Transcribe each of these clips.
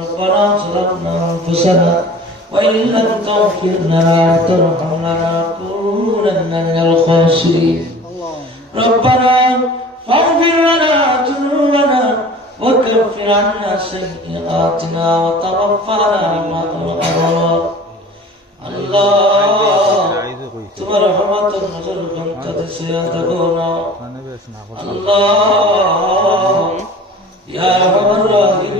ربنا ظلمنا أنفسنا وإن لم تغفر لنا وترحمنا لنكونن من الخاسرين ربنا فاغفر لنا ذنوبنا وكفر عنا سيئاتنا وتوفنا مع الأبرار الله তোমার রহমতের নজর গন্ততে সে দেখো না আল্লাহ ইয়া রহমান রাহিম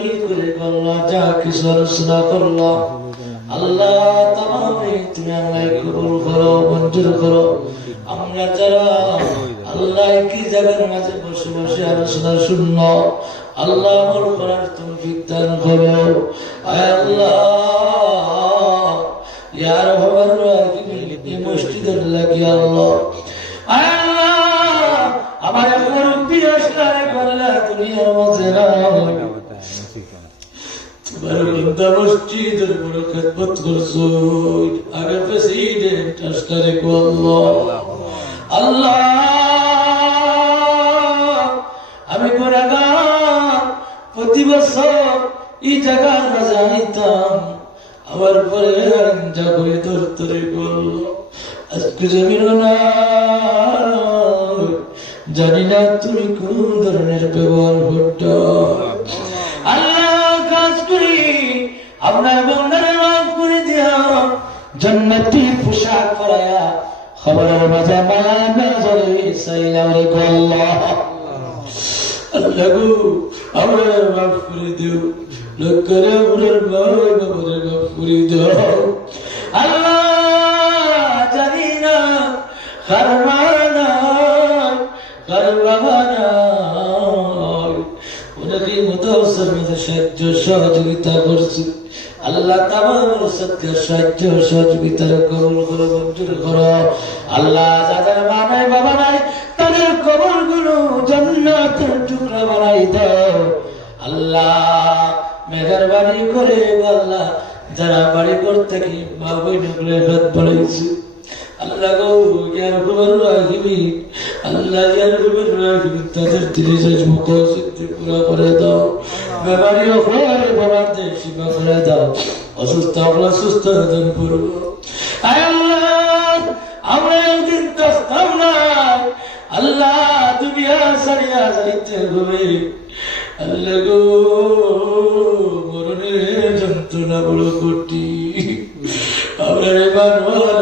মেহেরবানি করে করল যা কিছু আলোচনা করল আল্লাহ তামামে তুমি আল্লাহ কবুল করো মঞ্জুর করো আমরা যারা আল্লাহ কি জায়গার মাঝে বসে বসে আলোচনা শুনল আল্লাহ আমল করার তুমি বিজ্ঞান করো আয় আল্লাহ ইয়ার হবার এই আমার একবার আমি প্রতি বছর এই জায়গার মাঝে আনিতাম আমার পরে যা করে ধরতরে করল আজকে জমিন না জানি না তুমি কোন ধরনের ব্যবহার করতো। আপনার বন্ধারে মাফ করে দিও। জন্নতি পোশাক পরায়া খবরের মাঝে মায়া নজরে সাইলাম রে আল্লাহ। গো, আমরা মাফ করে দিও। লোকের মাফ করে দিও। আল্লাহ সাহায্য, সহযোগিতা করছি। আল্লাহ সত্য সাহায্য, সহযোগিতা কবুল করো, মঞ্জুর করো। আল্লাহ যাদের মা নাই, বাবা নাই, তাদের কবরগুলো জান্নাতের টুকরা বানাই দাও। আল্লাহ মেহরবানি করে আল্লাহ, যারা বাড়ি করতে কি মা বইনগুলো হাত বাড়াইছে। আল্লাহ গো ইয়ার রাখিবি আল্লাহ ইয়ার রাখিবি তাদের দিলে যে মুখসিদ্ধি পুরো করে দাও। বেমারি হলে বাবাতে সীমা করে দাও। অসুস্থ হলে সুস্থ দান করো আয় আল্লাহ, আমরা একদিন দস্তাম না। আল্লাহ, দুনিয়া সারিয়া যাইতে হবে। আল্লাহ গো, মরণের যন্ত্রণা বড় কঠিন আমরা বানওয়ালা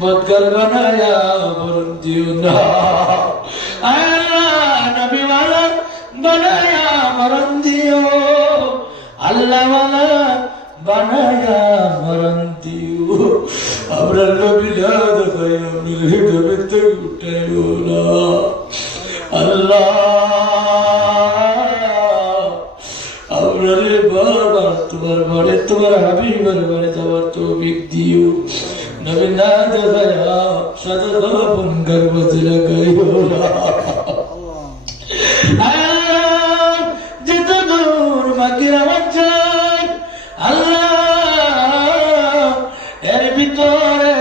বদকার বানায়া মরণ দিও না আল্লাহ নবীওয়ালা বানায়া মরণ দিও আল্লাহওয়ালা বানায়া মরণ দিও আমরা নবীলা দেখাই আমি হৃদয় থেকে উঠাইও না আল্লাহ আপনারে বারবার তোমার বাড়ি তোমার তো দিও নবী না দেখায়া সাদা বাপন গর্ভতে লাগাইও আল্লাহ যেত দূর মাটির আমার আল্লাহ এর ভিতরে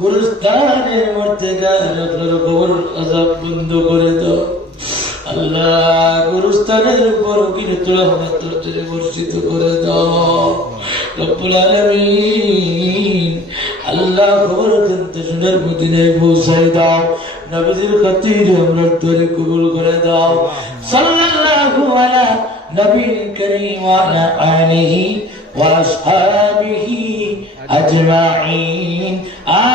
গুরুস্থানের মধ্যে গায়ের কবর আজাব বন্ধ করে দাও আল্লাহ গুরুস্থানের উপর কিনে তোলা জন্য বর্ষিত করে দাও রব্বুল আলামিন আল্লাহ খবর অত্যন্ত সুন্দর মদিনায় পৌঁছাই দাও। নবীজির খাতির আমরা তোরে কবুল করে দাও। সাল্লাল্লাহু আলা নবীর করিম ওয়া আলিহি ওয়া আসহাবিহি আজমাইন। আমিন